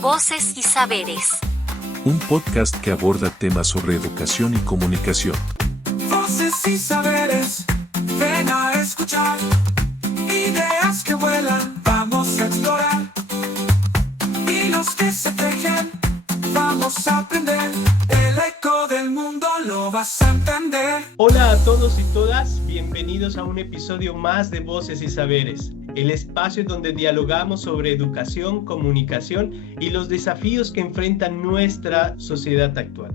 Voces y Saberes. Un podcast que aborda temas sobre educación y comunicación. Voces y saberes, ven a escuchar. Ideas que vuelan, vamos a explorar. Hilos que se tejen, vamos a aprender. El eco del mundo lo vas a entender. Hola a todos y todas, bienvenidos a un episodio más de Voces y Saberes, el espacio donde dialogamos sobre educación, comunicación y los desafíos que enfrenta nuestra sociedad actual.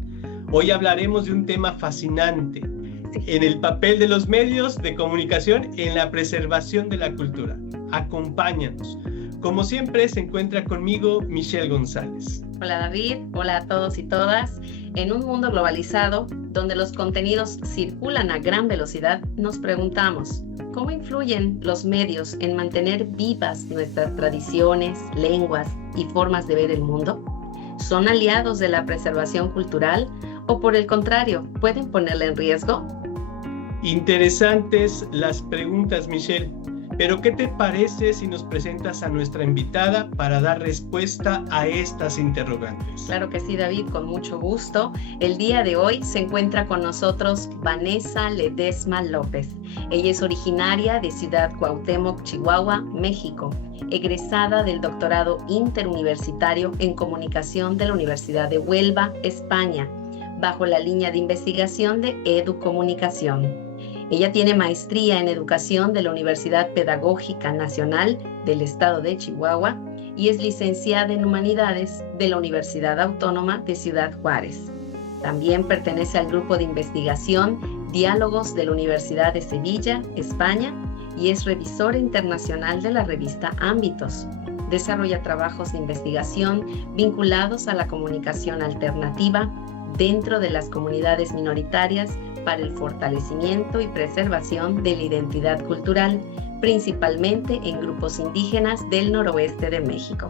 Hoy hablaremos de un tema fascinante, en el papel de los medios de comunicación en la preservación de la cultura. Acompáñanos. Como siempre, se encuentra conmigo Michelle González. Hola David, hola a todos y todas. En un mundo globalizado, donde los contenidos circulan a gran velocidad, nos preguntamos, ¿cómo influyen los medios en mantener vivas nuestras tradiciones, lenguas y formas de ver el mundo? ¿Son aliados de la preservación cultural o, por el contrario, pueden ponerla en riesgo? Interesantes las preguntas, Michelle. Pero ¿qué te parece si nos presentas a nuestra invitada para dar respuesta a estas interrogantes? Claro que sí, David, con mucho gusto. El día de hoy se encuentra con nosotros Vanessa Ledesma López. Ella es originaria de Ciudad Cuauhtémoc, Chihuahua, México, egresada del doctorado interuniversitario en comunicación de la Universidad de Huelva, España, bajo la línea de investigación de Educomunicación. Ella tiene maestría en educación de la Universidad Pedagógica Nacional del Estado de Chihuahua y es licenciada en Humanidades de la Universidad Autónoma de Ciudad Juárez. También pertenece al grupo de investigación Diálogos de la Universidad de Sevilla, España, y es revisora internacional de la revista Ámbitos. Desarrolla trabajos de investigación vinculados a la comunicación alternativa dentro de las comunidades minoritarias para el fortalecimiento y preservación de la identidad cultural, principalmente en grupos indígenas del noroeste de México.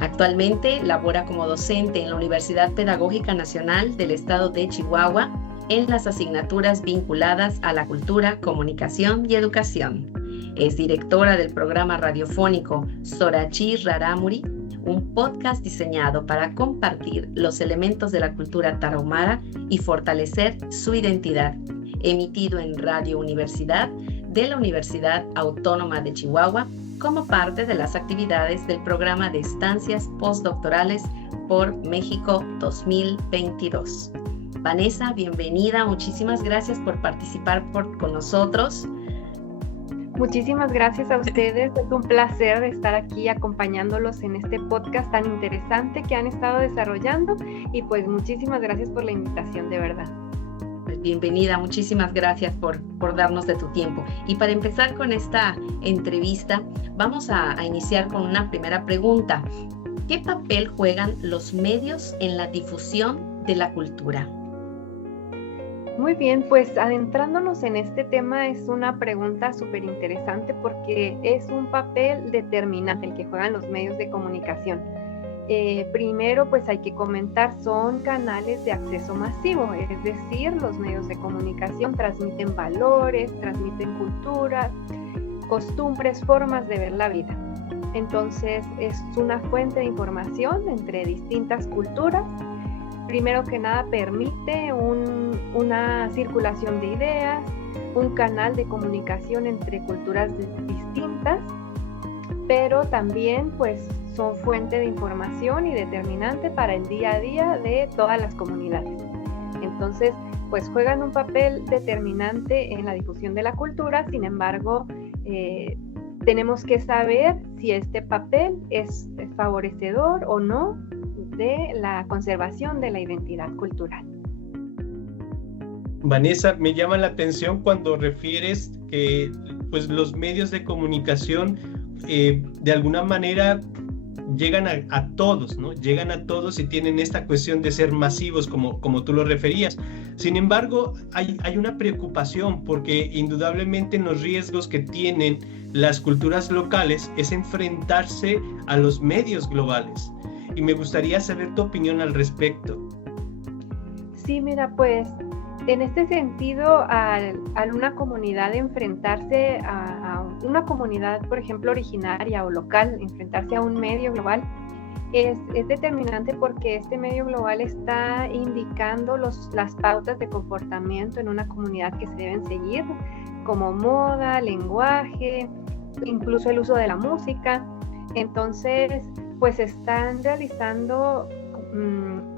Actualmente labora como docente en la Universidad Pedagógica Nacional del Estado de Chihuahua en las asignaturas vinculadas a la cultura, comunicación y educación. Es directora del programa radiofónico Sorachi Rarámuri, un podcast diseñado para compartir los elementos de la cultura tarahumara y fortalecer su identidad, emitido en Radio Universidad de la Universidad Autónoma de Chihuahua como parte de las actividades del programa de estancias postdoctorales por México 2022. Vanessa, bienvenida, muchísimas gracias por participar con nosotros. Muchísimas gracias a ustedes, es un placer estar aquí acompañándolos en este podcast tan interesante que han estado desarrollando y pues muchísimas gracias por la invitación, de verdad. Pues bienvenida, muchísimas gracias por darnos de tu tiempo. Y para empezar con esta entrevista, vamos a iniciar con una primera pregunta. ¿Qué papel juegan los medios en la difusión de la cultura? Muy bien, pues adentrándonos en este tema es una pregunta súper interesante porque es un papel determinante el que juegan los medios de comunicación. Primero, pues hay que comentar, son canales de acceso masivo, es decir, los medios de comunicación transmiten valores, transmiten culturas, costumbres, formas de ver la vida. Entonces, es una fuente de información entre distintas culturas. Primero que nada, permite una circulación de ideas, un canal de comunicación entre culturas distintas, pero también pues son fuente de información y determinante para el día a día de todas las comunidades. Entonces, pues juegan un papel determinante en la difusión de la cultura. Sin embargo, tenemos que saber si este papel es favorecedor o no de la conservación de la identidad cultural. Vanessa, me llama la atención cuando refieres que pues, los medios de comunicación de alguna manera llegan a todos, ¿no? Llegan a todos y tienen esta cuestión de ser masivos, como tú lo referías. Sin embargo, hay una preocupación porque indudablemente en los riesgos que tienen las culturas locales es enfrentarse a los medios globales. Y me gustaría saber tu opinión al respecto. Sí, mira, pues en este sentido, al una comunidad enfrentarse a una comunidad, por ejemplo, originaria o local, enfrentarse a un medio global, es determinante porque este medio global está indicando las pautas de comportamiento en una comunidad que se deben seguir, como moda, lenguaje, incluso el uso de la música. Entonces, pues están realizando,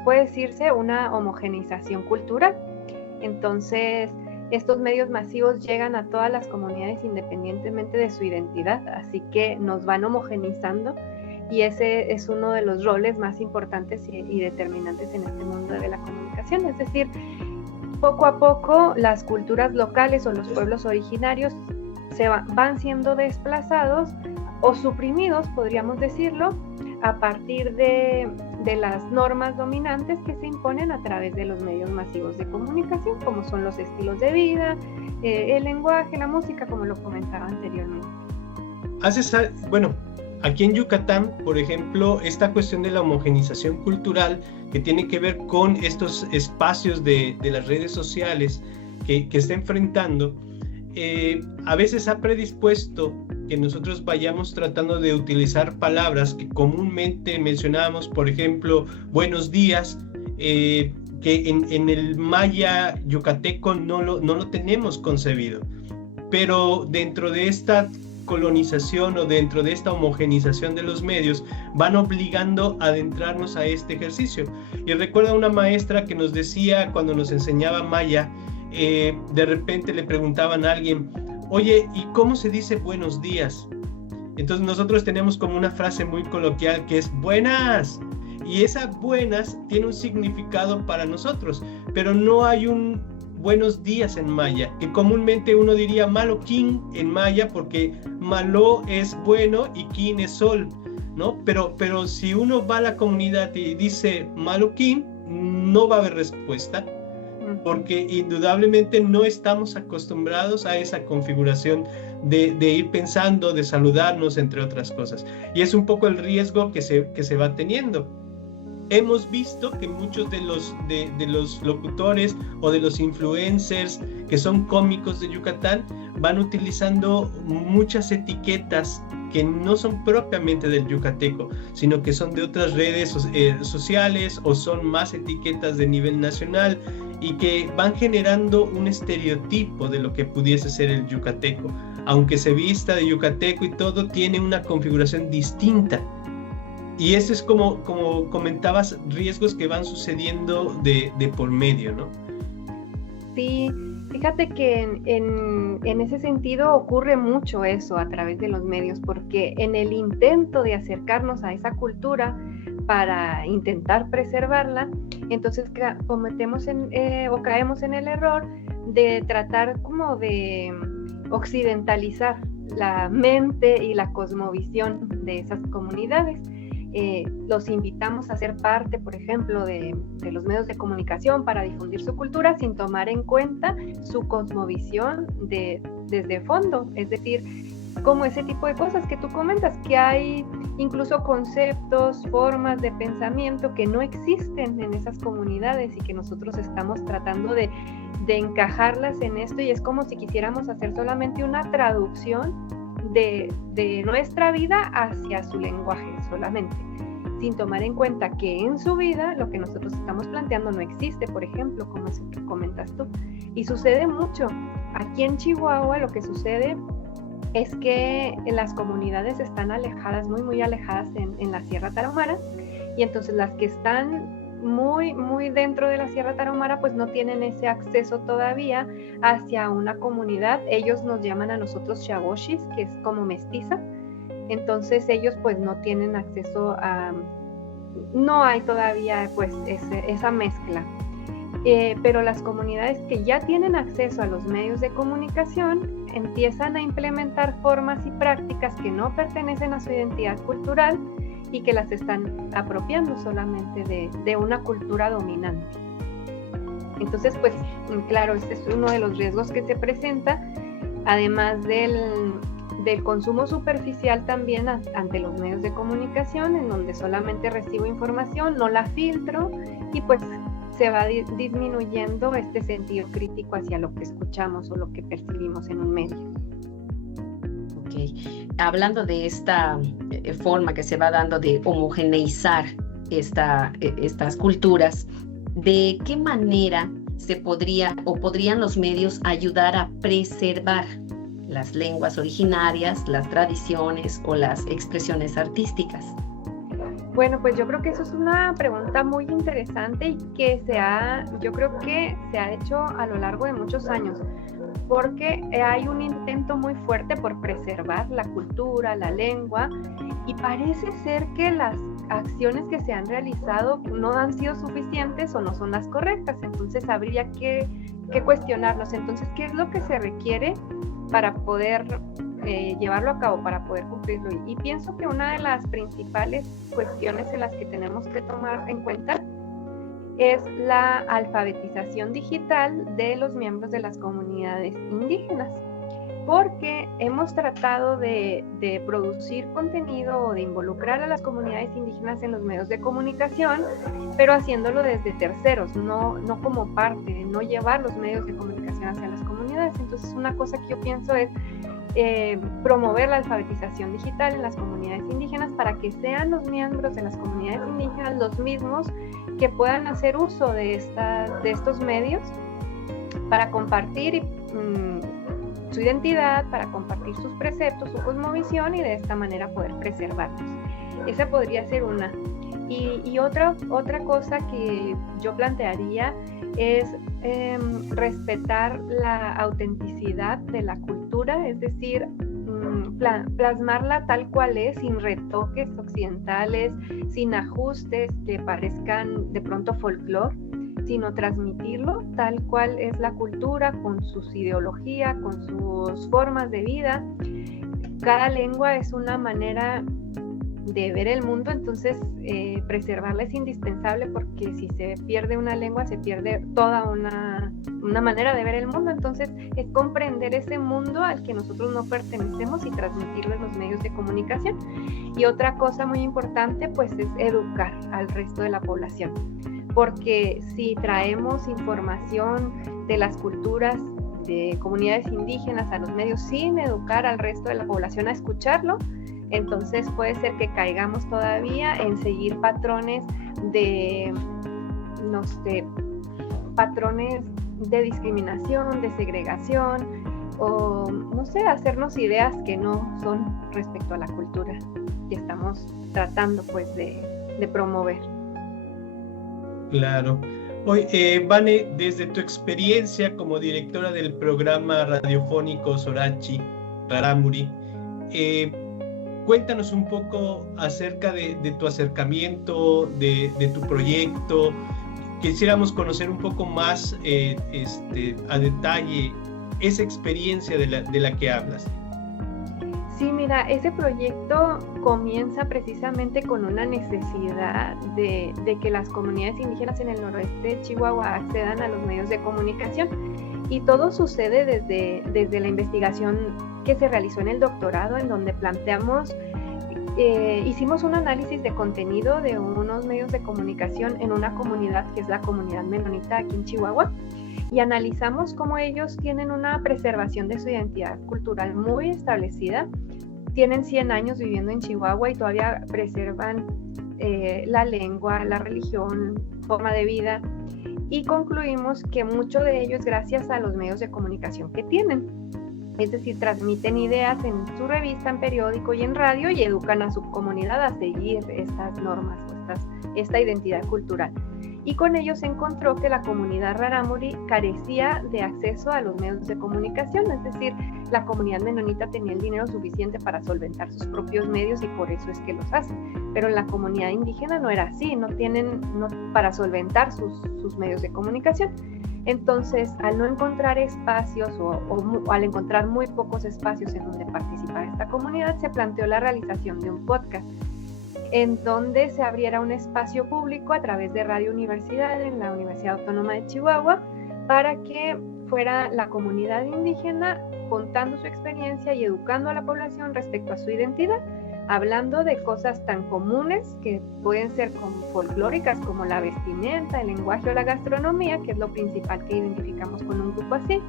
puede decirse, una homogeneización cultural. Entonces, estos medios masivos llegan a todas las comunidades independientemente de su identidad, así que nos van homogeneizando, y ese es uno de los roles más importantes y determinantes en este mundo de la comunicación. Es decir, poco a poco las culturas locales o los pueblos originarios van siendo desplazados o suprimidos, podríamos decirlo, a partir de las normas dominantes que se imponen a través de los medios masivos de comunicación, como son los estilos de vida, el lenguaje, la música, como lo comentaba anteriormente. Bueno, aquí en Yucatán, por ejemplo, esta cuestión de la homogenización cultural que tiene que ver con estos espacios de las redes sociales que está enfrentando, a veces ha predispuesto que nosotros vayamos tratando de utilizar palabras que comúnmente mencionábamos, por ejemplo, buenos días, que en el maya yucateco no lo tenemos concebido, pero dentro de esta colonización o dentro de esta homogenización de los medios van obligando a adentrarnos a este ejercicio. Y recuerdo una maestra que nos decía cuando nos enseñaba maya, de repente le preguntaban a alguien, oye, ¿y cómo se dice buenos días? Entonces nosotros tenemos como una frase muy coloquial que es buenas, y esa buenas tiene un significado para nosotros, pero no hay un buenos días en maya, que comúnmente uno diría malo kin en maya, porque malo es bueno y kin es sol, ¿no? Pero si uno va a la comunidad y dice malo kin, no va a haber respuesta, porque indudablemente no estamos acostumbrados a esa configuración de ir pensando, de saludarnos, entre otras cosas. Y es un poco el riesgo que se va teniendo. Hemos visto que muchos de los locutores o de los influencers que son cómicos de Yucatán van utilizando muchas etiquetas que no son propiamente del yucateco, sino que son de otras redes sociales o son más etiquetas de nivel nacional y que van generando un estereotipo de lo que pudiese ser el yucateco. Aunque se vista de yucateco y todo, tiene una configuración distinta. Y eso es como comentabas, riesgos que van sucediendo de por medio, ¿no? Sí, fíjate que en ese sentido ocurre mucho eso a través de los medios, porque en el intento de acercarnos a esa cultura para intentar preservarla, entonces caemos en el error de tratar como de occidentalizar la mente y la cosmovisión de esas comunidades. Los invitamos a ser parte, por ejemplo, de los medios de comunicación para difundir su cultura sin tomar en cuenta su cosmovisión desde fondo, es decir, como ese tipo de cosas que tú comentas, que hay incluso conceptos, formas de pensamiento que no existen en esas comunidades y que nosotros estamos tratando de encajarlas en esto, y es como si quisiéramos hacer solamente una traducción de nuestra vida hacia su lenguaje solamente, sin tomar en cuenta que en su vida lo que nosotros estamos planteando no existe, por ejemplo, como eso que comentas tú. Y sucede mucho. Aquí en Chihuahua lo que sucede es que las comunidades están alejadas, muy, muy alejadas en la Sierra Tarahumara, y entonces las que están muy, muy dentro de la Sierra Tarahumara pues no tienen ese acceso todavía hacia una comunidad. Ellos nos llaman a nosotros Shagoshis, que es como mestiza. Entonces ellos pues no tienen acceso no hay todavía pues esa mezcla. Pero las comunidades que ya tienen acceso a los medios de comunicación empiezan a implementar formas y prácticas que no pertenecen a su identidad cultural y que las están apropiando solamente de una cultura dominante. Entonces, pues, claro, este es uno de los riesgos que se presenta, además del consumo superficial también ante los medios de comunicación, en donde solamente recibo información, no la filtro, y pues se va disminuyendo este sentido crítico hacia lo que escuchamos o lo que percibimos en un medio. Ok, Hablando de esta forma que se va dando de homogeneizar estas culturas, ¿de qué manera se podrían los medios ayudar a preservar las lenguas originarias, las tradiciones o las expresiones artísticas? Bueno, pues yo creo que eso es una pregunta muy interesante y que yo creo que se ha hecho a lo largo de muchos años, porque hay un intento muy fuerte por preservar la cultura, la lengua, y parece ser que las acciones que se han realizado no han sido suficientes o no son las correctas. Entonces habría que cuestionarnos. Entonces, ¿qué es lo que se requiere para poder llevarlo a cabo, para poder cumplirlo? Y pienso que una de las principales cuestiones en las que tenemos que tomar en cuenta es la alfabetización digital de los miembros de las comunidades indígenas, porque hemos tratado de producir contenido o de involucrar a las comunidades indígenas en los medios de comunicación, pero haciéndolo desde terceros, no como parte, no llevar los medios de comunicación hacia las comunidades. Entonces, una cosa que yo pienso es promover la alfabetización digital en las comunidades indígenas para que sean los miembros de las comunidades indígenas los mismos que puedan hacer uso de estos medios para compartir su identidad, para compartir sus preceptos, su cosmovisión, y de esta manera poder preservarlos. Esa podría ser una. Y otra cosa que yo plantearía es respetar la autenticidad de la cultura, es decir, plasmarla tal cual es, sin retoques occidentales, sin ajustes que parezcan de pronto folclore, sino transmitirlo tal cual es la cultura, con sus ideologías, con sus formas de vida. Cada lengua es una manera de ver el mundo, entonces preservarla es indispensable, porque si se pierde una lengua, se pierde toda una manera de ver el mundo. Entonces es comprender ese mundo al que nosotros no pertenecemos y transmitirlo en los medios de comunicación. Y otra cosa muy importante, pues, es educar al resto de la población, porque si traemos información de las culturas de comunidades indígenas a los medios sin educar al resto de la población a escucharlo, entonces puede ser que caigamos todavía en seguir patrones de discriminación, de segregación, o hacernos ideas que no son respecto a la cultura que estamos tratando, pues, de promover. Claro. Oye, Vane, desde tu experiencia como directora del programa radiofónico Sorachi Rarámuri, cuéntanos un poco acerca de tu acercamiento, de tu proyecto. Quisiéramos conocer un poco más a detalle esa experiencia de la que hablas. Sí, mira, ese proyecto comienza precisamente con una necesidad de que las comunidades indígenas en el noroeste de Chihuahua accedan a los medios de comunicación, y todo sucede desde la investigación que se realizó en el doctorado, en donde hicimos un análisis de contenido de unos medios de comunicación en una comunidad que es la comunidad menonita aquí en Chihuahua, y analizamos cómo ellos tienen una preservación de su identidad cultural muy establecida. Tienen 100 años viviendo en Chihuahua y todavía preservan la lengua, la religión, forma de vida, y concluimos que mucho de ello es gracias a los medios de comunicación que tienen. Es decir, transmiten ideas en su revista, en periódico y en radio, y educan a su comunidad a seguir estas normas, esta identidad cultural. Y con ello se encontró que la comunidad rarámuri carecía de acceso a los medios de comunicación, es decir, la comunidad menonita tenía el dinero suficiente para solventar sus propios medios, y por eso es que los hacen. Pero en la comunidad indígena no era así, no tienen para solventar sus medios de comunicación. Entonces, al no encontrar espacios o al encontrar muy pocos espacios en donde participar esta comunidad, se planteó la realización de un podcast en donde se abriera un espacio público a través de Radio Universidad en la Universidad Autónoma de Chihuahua, para que fuera la comunidad indígena contando su experiencia y educando a la población respecto a su identidad, hablando de cosas tan comunes que pueden ser como folclóricas, como la vestimenta, el lenguaje o la gastronomía, que es lo principal que identificamos con un grupo así,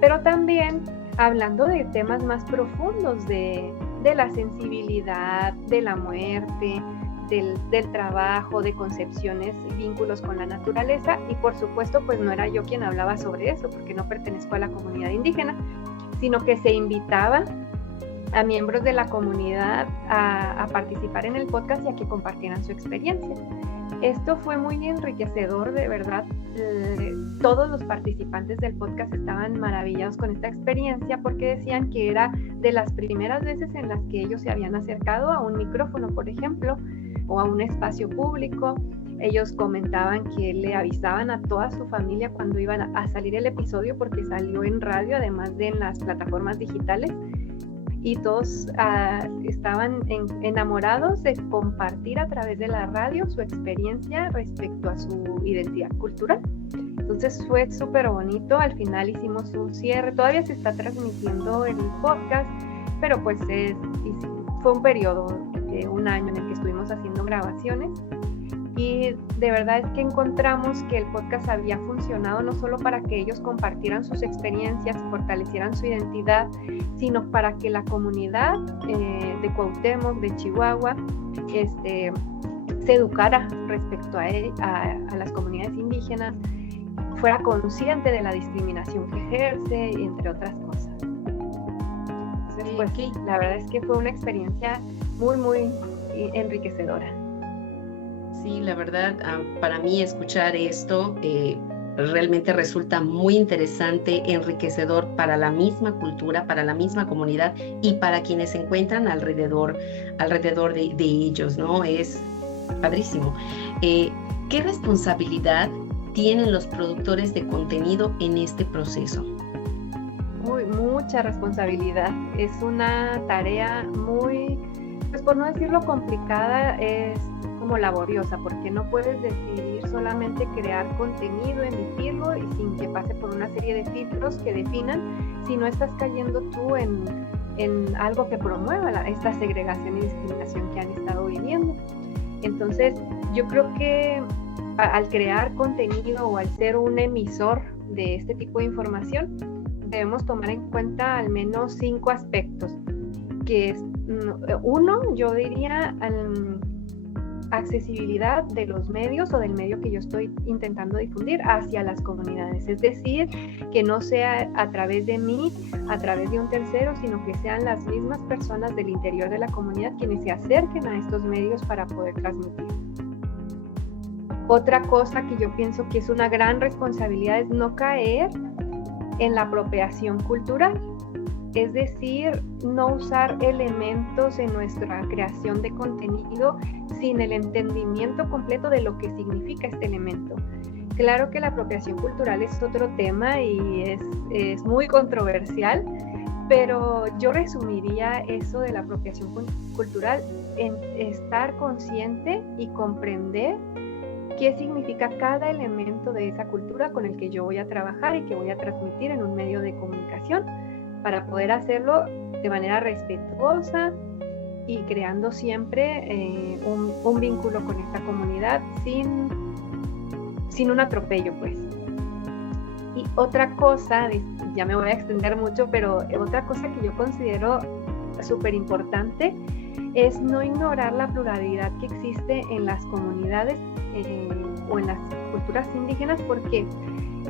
pero también hablando de temas más profundos de la sensibilidad, de la muerte, del trabajo, de concepciones y vínculos con la naturaleza. Y por supuesto, pues no era yo quien hablaba sobre eso, porque no pertenezco a la comunidad indígena, sino que se invitaba a miembros de la comunidad a participar en el podcast y a que compartieran su experiencia. Esto fue muy enriquecedor, de verdad. Todos los participantes del podcast estaban maravillados con esta experiencia porque decían que era de las primeras veces en las que ellos se habían acercado a un micrófono, por ejemplo, o a un espacio público. Ellos comentaban que le avisaban a toda su familia cuando iban a salir el episodio, porque salió en radio, además de en las plataformas digitales, y todos estaban enamorados de compartir a través de la radio su experiencia respecto a su identidad cultural. Entonces fue súper bonito. Al final hicimos un cierre, todavía se está transmitiendo el podcast, pero pues fue un periodo de un año en el que estuvimos haciendo grabaciones, y de verdad es que encontramos que el podcast había funcionado no solo para que ellos compartieran sus experiencias, fortalecieran su identidad, sino para que la comunidad de Cuauhtémoc, de Chihuahua, se educara respecto a las comunidades indígenas, fuera consciente de la discriminación que ejerce, entre otras cosas. Entonces, pues, la verdad es que fue una experiencia muy, muy enriquecedora. Sí, la verdad, para mí escuchar esto realmente resulta muy interesante, enriquecedor para la misma cultura, para la misma comunidad y para quienes se encuentran alrededor de ellos, ¿no? Es padrísimo. ¿Qué responsabilidad tienen los productores de contenido en este proceso? Mucha responsabilidad. Es una tarea muy, pues por no decirlo complicada, es como laboriosa, porque no puedes decidir solamente crear contenido, emitirlo y sin que pase por una serie de filtros que definan, si no estás cayendo tú en algo que promueva esta segregación y discriminación que han estado viviendo. Entonces, yo creo que al crear contenido o al ser un emisor de este tipo de información, debemos tomar en cuenta al menos 5 aspectos, que es, uno, yo diría, accesibilidad de los medios o del medio que yo estoy intentando difundir hacia las comunidades, es decir, que no sea a través de mí, a través de un tercero, sino que sean las mismas personas del interior de la comunidad quienes se acerquen a estos medios para poder transmitir. Otra cosa que yo pienso que es una gran responsabilidad es no caer en la apropiación cultural, es decir, no usar elementos en nuestra creación de contenido sin el entendimiento completo de lo que significa este elemento. Claro que la apropiación cultural es otro tema y es muy controversial, pero yo resumiría eso de la apropiación cultural en estar consciente y comprender qué significa cada elemento de esa cultura con el que yo voy a trabajar y que voy a transmitir en un medio de comunicación, para poder hacerlo de manera respetuosa y creando siempre un vínculo con esta comunidad sin un atropello, pues. Y otra cosa, ya me voy a extender mucho, pero otra cosa que yo considero súper importante es no ignorar la pluralidad que existe en las comunidades o en las culturas indígenas, porque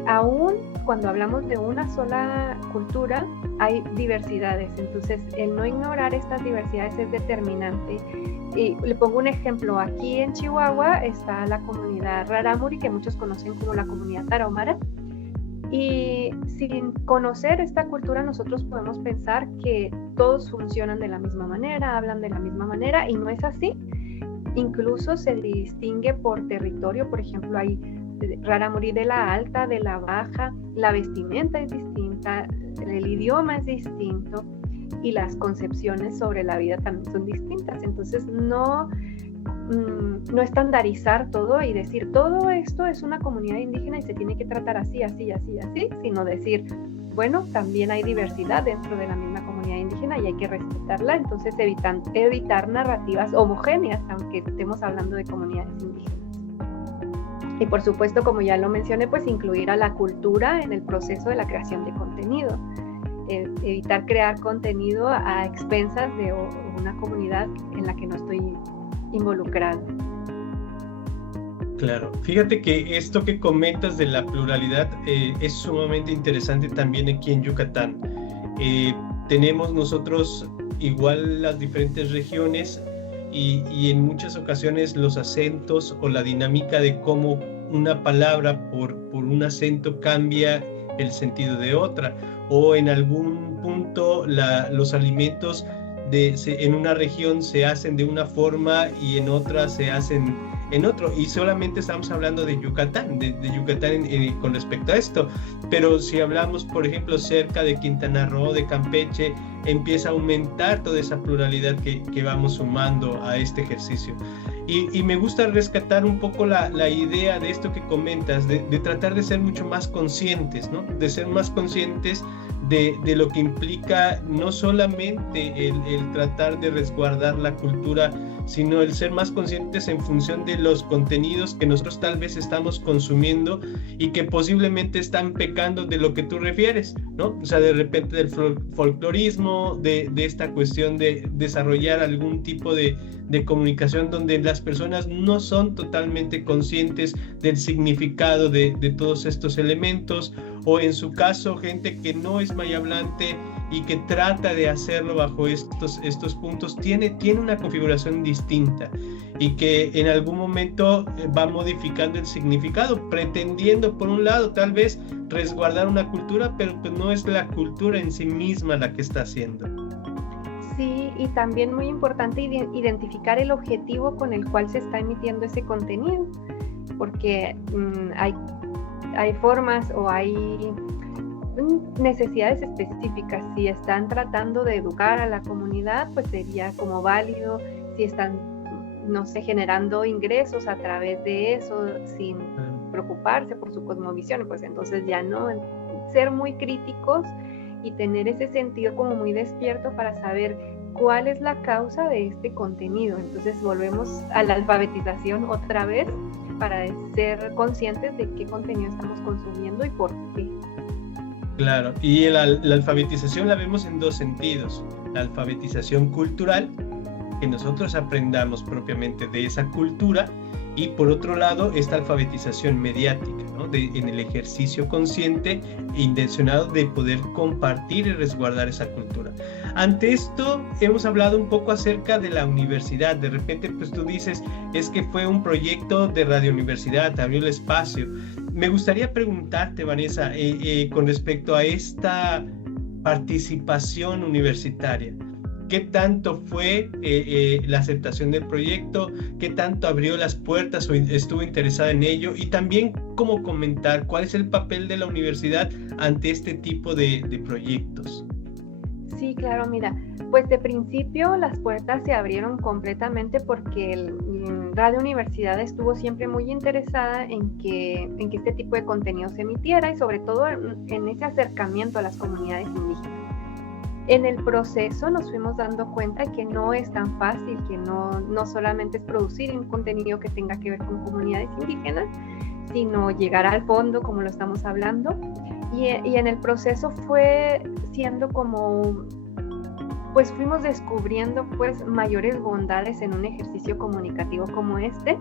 aún cuando hablamos de una sola cultura hay diversidades, entonces el no ignorar estas diversidades es determinante. Y le pongo un ejemplo, aquí en Chihuahua está la comunidad Rarámuri, que muchos conocen como la comunidad Tarahumara, y sin conocer esta cultura nosotros podemos pensar que todos funcionan de la misma manera, hablan de la misma manera, y no es así. Incluso se distingue por territorio, por ejemplo, hay Rarámuri de la alta, de la baja, la vestimenta es distinta, el idioma es distinto y las concepciones sobre la vida también son distintas. Entonces no estandarizar todo y decir todo esto es una comunidad indígena y se tiene que tratar así, así, así, así, sino decir, bueno, también hay diversidad dentro de la misma comunidad indígena y hay que respetarla. Entonces evitar narrativas homogéneas, aunque estemos hablando de comunidades indígenas. Y por supuesto, como ya lo mencioné, pues incluir a la cultura en el proceso de la creación de contenido. evitar crear contenido a expensas de una comunidad en la que no estoy involucrado. Claro, fíjate que esto que comentas de la pluralidad es sumamente interesante también aquí en Yucatán. Tenemos nosotros igual las diferentes regiones y en muchas ocasiones los acentos o la dinámica de cómo una palabra por un acento cambia el sentido de otra, o en algún punto los alimentos en una región se hacen de una forma y en otra se hacen en otro, y solamente estamos hablando de Yucatán, de Yucatán con respecto a esto, pero si hablamos, por ejemplo, cerca de Quintana Roo, de Campeche, empieza a aumentar toda esa pluralidad que vamos sumando a este ejercicio. Y me gusta rescatar un poco la idea de esto que comentas, de tratar de ser mucho más conscientes, ¿no? De ser más conscientes de lo que implica no solamente el tratar de resguardar la cultura, sino el ser más conscientes en función de los contenidos que nosotros tal vez estamos consumiendo y que posiblemente están pecando de lo que tú refieres, ¿no? O sea, de repente del folclorismo, de esta cuestión de desarrollar algún tipo de comunicación donde las personas no son totalmente conscientes del significado de todos estos elementos, o en su caso gente que no es mayahablante y que trata de hacerlo bajo estos puntos, tiene una configuración distinta y que en algún momento va modificando el significado, pretendiendo por un lado tal vez resguardar una cultura, pero pues no es la cultura en sí misma la que está haciendo. Sí, y también muy importante identificar el objetivo con el cual se está emitiendo ese contenido, porque hay formas o hay necesidades específicas. Si están tratando de educar a la comunidad, pues sería como válido. Si están, no sé, generando ingresos a través de eso sin preocuparse por su cosmovisión, pues entonces ya no. Ser muy críticos y tener ese sentido como muy despierto para saber cuál es la causa de este contenido. Entonces volvemos a la alfabetización otra vez para ser conscientes de qué contenido estamos consumiendo y por qué. Claro, y la alfabetización la vemos en dos sentidos: la alfabetización cultural, que nosotros aprendamos propiamente de esa cultura, y por otro lado esta alfabetización mediática, ¿no? En el ejercicio consciente e intencionado de poder compartir y resguardar esa cultura. Ante esto hemos hablado un poco acerca de la universidad. De repente pues tú dices, es que fue un proyecto de Radio Universidad, abrió el espacio. Me gustaría preguntarte, Vanessa, con respecto a esta participación universitaria. ¿Qué tanto fue la aceptación del proyecto? ¿Qué tanto abrió las puertas o estuvo interesada en ello? Y también cómo comentar cuál es el papel de la universidad ante este tipo de proyectos. Sí, claro, mira, pues de principio las puertas se abrieron completamente porque Radio Universidad estuvo siempre muy interesada en que este tipo de contenido se emitiera y sobre todo en ese acercamiento a las comunidades indígenas. En el proceso nos fuimos dando cuenta que no es tan fácil, que no solamente es producir un contenido que tenga que ver con comunidades indígenas, sino llegar al fondo, como lo estamos hablando. Y en el proceso fue siendo como, pues fuimos descubriendo pues mayores bondades en un ejercicio comunicativo como este,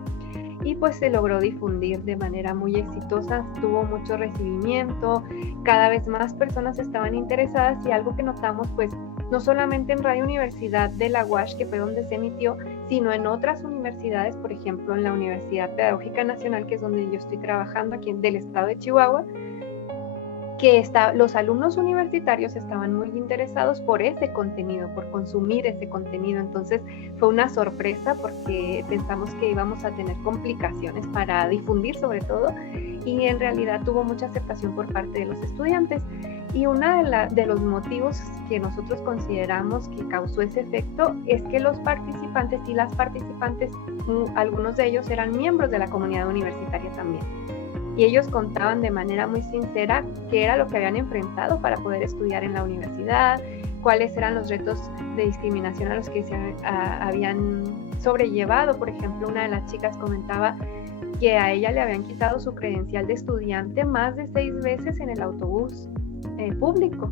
y pues se logró difundir de manera muy exitosa, tuvo mucho recibimiento, cada vez más personas estaban interesadas, y algo que notamos pues no solamente en Radio Universidad de la UASH, que fue donde se emitió, sino en otras universidades, por ejemplo en la Universidad Pedagógica Nacional, que es donde yo estoy trabajando aquí del estado de Chihuahua, que los alumnos universitarios estaban muy interesados por ese contenido, por consumir ese contenido. Entonces fue una sorpresa porque pensamos que íbamos a tener complicaciones para difundir sobre todo, y en realidad tuvo mucha aceptación por parte de los estudiantes. Y uno de los motivos que nosotros consideramos que causó ese efecto es que los participantes y las participantes, algunos de ellos eran miembros de la comunidad universitaria también. Y ellos contaban de manera muy sincera qué era lo que habían enfrentado para poder estudiar en la universidad, cuáles eran los retos de discriminación a los que se habían sobrellevado. Por ejemplo, una de las chicas comentaba que a ella le habían quitado su credencial de estudiante más de 6 veces en el autobús público.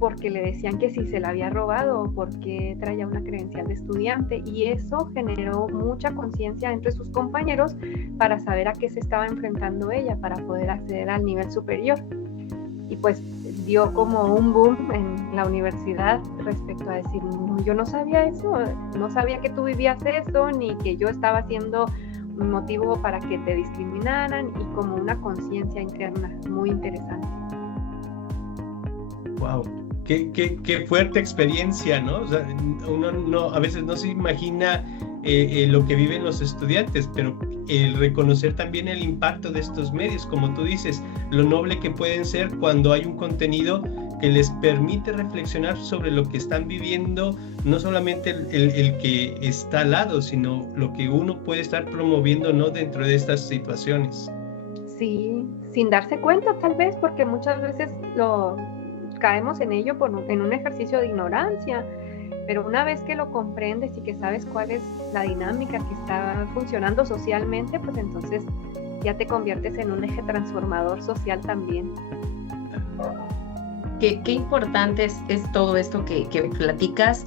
porque le decían que si se la había robado o porque traía una credencial de estudiante, y eso generó mucha conciencia entre sus compañeros para saber a qué se estaba enfrentando ella para poder acceder al nivel superior. Y pues dio como un boom en la universidad respecto a decir, no, yo no sabía eso, no sabía que tú vivías eso, ni que yo estaba siendo un motivo para que te discriminaran, y como una conciencia interna muy interesante. Wow, qué fuerte experiencia, ¿no? O sea, uno a veces no se imagina lo que viven los estudiantes, pero el reconocer también el impacto de estos medios, como tú dices, lo noble que pueden ser cuando hay un contenido que les permite reflexionar sobre lo que están viviendo, no solamente el que está al lado, sino lo que uno puede estar promoviendo, ¿no?, dentro de estas situaciones. Sí, sin darse cuenta tal vez, porque muchas veces caemos en ello en un ejercicio de ignorancia, pero una vez que lo comprendes y que sabes cuál es la dinámica que está funcionando socialmente, pues entonces ya te conviertes en un eje transformador social también. Qué importante es todo esto que platicas,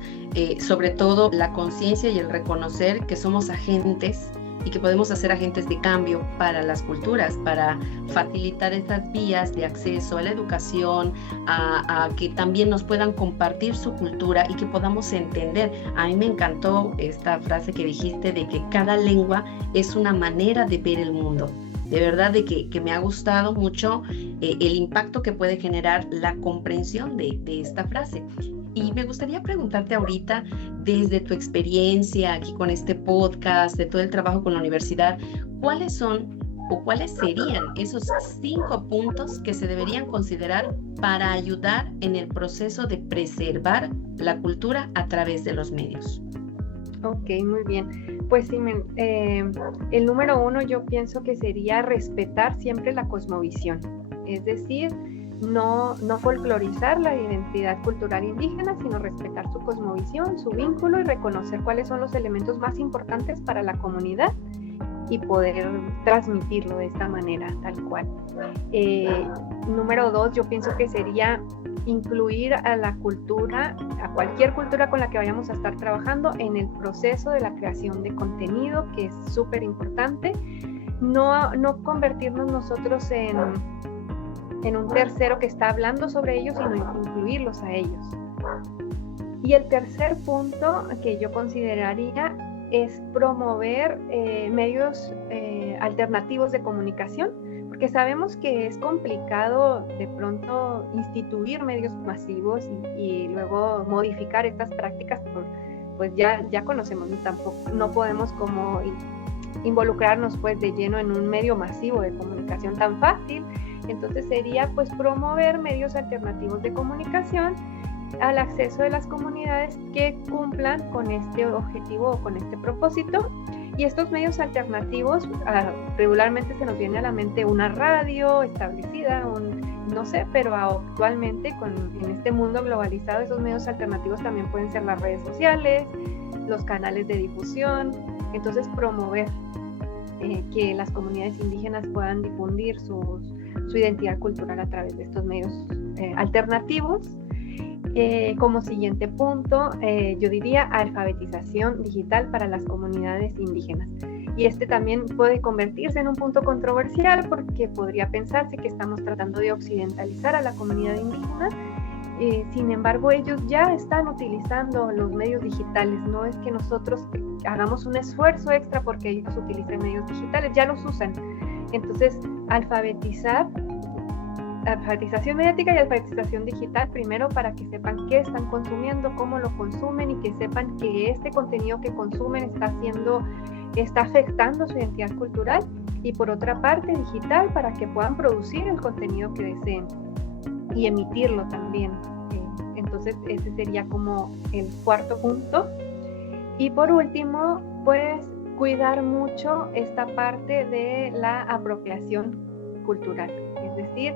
sobre todo la conciencia y el reconocer que somos agentes y que podemos hacer agentes de cambio para las culturas, para facilitar estas vías de acceso a la educación, a que también nos puedan compartir su cultura y que podamos entender. A mí me encantó esta frase que dijiste de que cada lengua es una manera de ver el mundo. De verdad de que me ha gustado mucho el impacto que puede generar la comprensión de esta frase. Y me gustaría preguntarte ahorita, desde tu experiencia aquí con este podcast, de todo el trabajo con la universidad, ¿cuáles son o cuáles serían esos 5 puntos que se deberían considerar para ayudar en el proceso de preservar la cultura a través de los medios? Ok, muy bien. Pues sí, el número 1 yo pienso que sería respetar siempre la cosmovisión, es decir, no folclorizar la identidad cultural indígena, sino respetar su cosmovisión, su vínculo, y reconocer cuáles son los elementos más importantes para la comunidad y poder transmitirlo de esta manera, tal cual. Número 2, yo pienso que sería incluir a la cultura, a cualquier cultura con la que vayamos a estar trabajando en el proceso de la creación de contenido, que es súper importante. No convertirnos nosotros en un tercero que está hablando sobre ellos, sino incluirlos a ellos. Y el tercer punto que yo consideraría es promover medios alternativos de comunicación, porque sabemos que es complicado de pronto instituir medios masivos y luego modificar estas prácticas, pues ya conocemos, no podemos como involucrarnos pues de lleno en un medio masivo de comunicación tan fácil. Entonces sería pues promover medios alternativos de comunicación al acceso de las comunidades que cumplan con este objetivo o con este propósito. Y estos medios alternativos, regularmente se nos viene a la mente una radio establecida, no sé, pero actualmente en este mundo globalizado, esos medios alternativos también pueden ser las redes sociales, los canales de difusión. Entonces promover que las comunidades indígenas puedan difundir su identidad cultural a través de estos medios alternativos. Como siguiente punto, yo diría alfabetización digital para las comunidades indígenas. Y este también puede convertirse en un punto controversial porque podría pensarse que estamos tratando de occidentalizar a la comunidad indígena. Sin embargo, ellos ya están utilizando los medios digitales. No es que nosotros hagamos un esfuerzo extra porque ellos utilicen medios digitales, ya los usan. Entonces, alfabetización mediática y alfabetización digital, primero para que sepan qué están consumiendo, cómo lo consumen, y que sepan que este contenido que consumen está afectando su identidad cultural, y por otra parte digital para que puedan producir el contenido que deseen y emitirlo también. Entonces ese sería como el cuarto punto. Y por último, pues cuidar mucho esta parte de la apropiación cultural, es decir,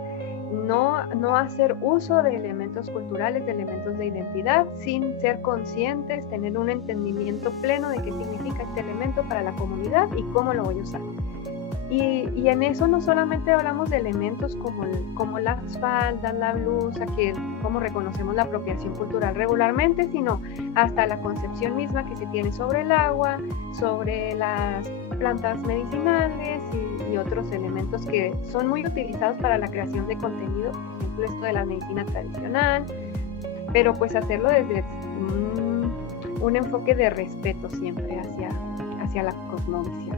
no hacer uso de elementos culturales, de elementos de identidad, sin ser conscientes, tener un entendimiento pleno de qué significa este elemento para la comunidad y cómo lo voy a usar. Y en eso no solamente hablamos de elementos como las faldas, la blusa, que como reconocemos la apropiación cultural regularmente, sino hasta la concepción misma que se tiene sobre el agua, sobre las plantas medicinales y otros elementos que son muy utilizados para la creación de contenido, por ejemplo esto de la medicina tradicional, pero pues hacerlo desde un enfoque de respeto siempre hacia la cosmovisión.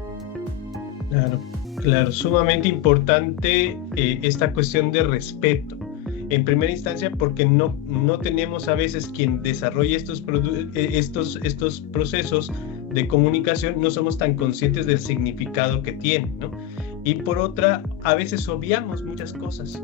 Claro, sumamente importante esta cuestión de respeto. En primera instancia, porque no tenemos a veces quien desarrolle estos procesos de comunicación, no somos tan conscientes del significado que tienen, ¿no? Y por otra, a veces obviamos muchas cosas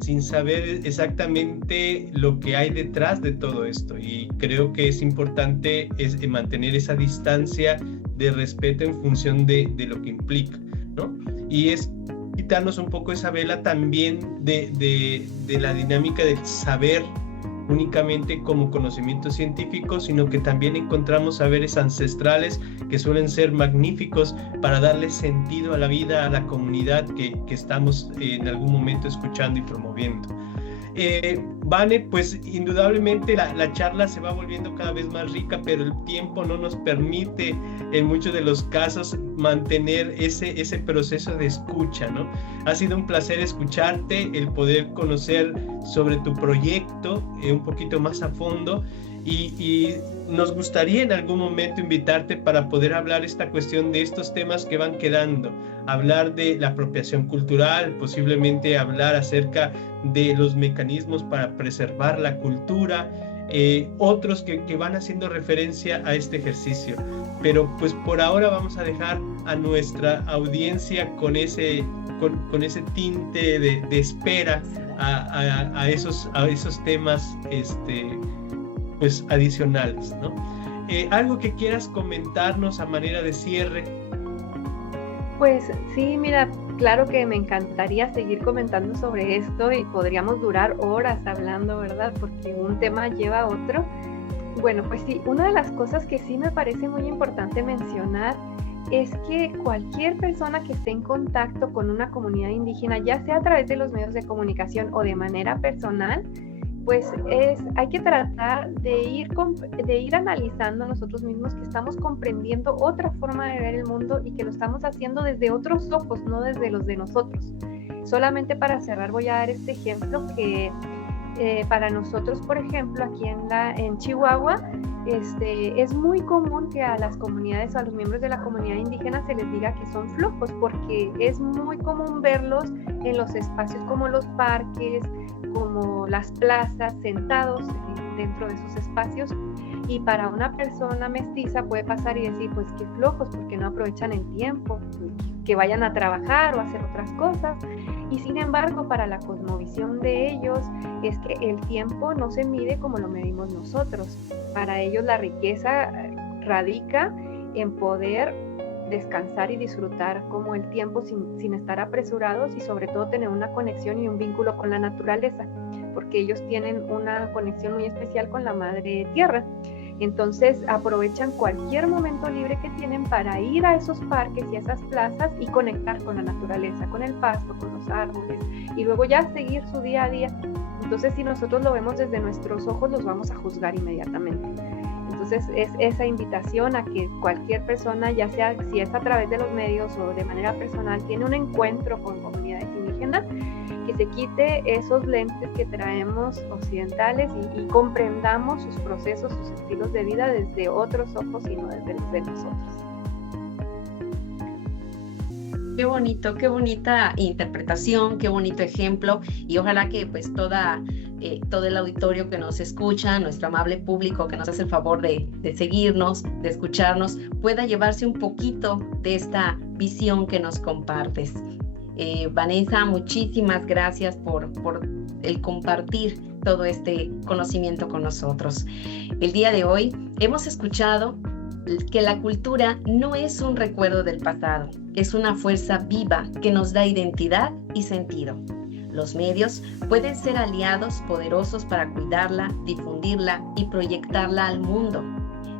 sin saber exactamente lo que hay detrás de todo esto. Y creo que es importante mantener esa distancia de respeto en función de lo que implica, ¿no? Y es quitarnos un poco esa vela también de la dinámica del saber únicamente como conocimiento científico, sino que también encontramos saberes ancestrales que suelen ser magníficos para darle sentido a la vida, a la comunidad que estamos en algún momento escuchando y promoviendo. Vane, pues indudablemente la charla se va volviendo cada vez más rica, pero el tiempo no nos permite en muchos de los casos mantener ese proceso de escucha, ¿no? Ha sido un placer escucharte, el poder conocer sobre tu proyecto un poquito más a fondo y nos gustaría en algún momento invitarte para poder hablar esta cuestión de estos temas que van quedando, hablar de la apropiación cultural, posiblemente hablar acerca de los mecanismos para preservar la cultura, otros que van haciendo referencia a este ejercicio. Pero pues por ahora vamos a dejar a nuestra audiencia con ese tinte de espera a esos temas pues adicionales, ¿no? ¿Algo que quieras comentarnos a manera de cierre? Pues sí, mira, claro que me encantaría seguir comentando sobre esto y podríamos durar horas hablando, ¿verdad? Porque un tema lleva a otro. Bueno, pues sí, una de las cosas que sí me parece muy importante mencionar es que cualquier persona que esté en contacto con una comunidad indígena, ya sea a través de los medios de comunicación o de manera personal, pues hay que tratar de ir analizando nosotros mismos que estamos comprendiendo otra forma de ver el mundo y que lo estamos haciendo desde otros ojos, no desde los de nosotros. Solamente para cerrar voy a dar este ejemplo que para nosotros, por ejemplo, aquí en Chihuahua, es muy común que a las comunidades o a los miembros de la comunidad indígena se les diga que son flojos, porque es muy común verlos en los espacios como los parques, como las plazas, sentados dentro de esos espacios, y para una persona mestiza puede pasar y decir, pues qué flojos, porque no aprovechan el tiempo, que vayan a trabajar o a hacer otras cosas. Y sin embargo, para la cosmovisión de ellos es que el tiempo no se mide como lo medimos nosotros. Para ellos la riqueza radica en poder descansar y disfrutar como el tiempo sin estar apresurados, y sobre todo tener una conexión y un vínculo con la naturaleza, porque ellos tienen una conexión muy especial con la madre tierra. Entonces aprovechan cualquier momento libre que tienen para ir a esos parques y a esas plazas y conectar con la naturaleza, con el pasto, con los árboles, y luego ya seguir su día a día. Entonces, si nosotros lo vemos desde nuestros ojos, los vamos a juzgar inmediatamente. Entonces es esa invitación a que cualquier persona, ya sea si es a través de los medios o de manera personal, tiene un encuentro con comunidades indígenas, que se quite esos lentes que traemos occidentales y comprendamos sus procesos, sus estilos de vida desde otros ojos y no desde los de nosotros. Qué bonito, qué bonita interpretación, qué bonito ejemplo, y ojalá que pues todo el auditorio que nos escucha, nuestro amable público que nos hace el favor de seguirnos, de escucharnos, pueda llevarse un poquito de esta visión que nos compartes. Vanessa, muchísimas gracias por el compartir todo este conocimiento con nosotros. El día de hoy hemos escuchado que la cultura no es un recuerdo del pasado, es una fuerza viva que nos da identidad y sentido. Los medios pueden ser aliados poderosos para cuidarla, difundirla y proyectarla al mundo.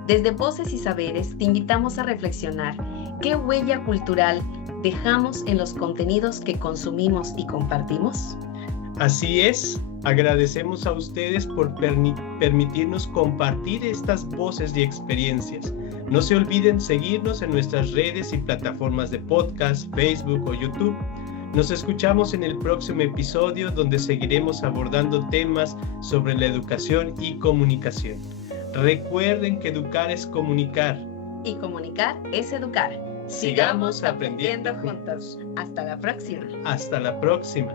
Desde Voces y Saberes te invitamos a reflexionar qué huella cultural dejamos en los contenidos que consumimos y compartimos? Así es, agradecemos a ustedes por permitirnos compartir estas voces y experiencias. No se olviden seguirnos en nuestras redes y plataformas de podcast, Facebook o YouTube. Nos escuchamos en el próximo episodio donde seguiremos abordando temas sobre la educación y comunicación. Recuerden que educar es comunicar. Y comunicar es educar. Sigamos aprendiendo juntos. Hasta la próxima. Hasta la próxima.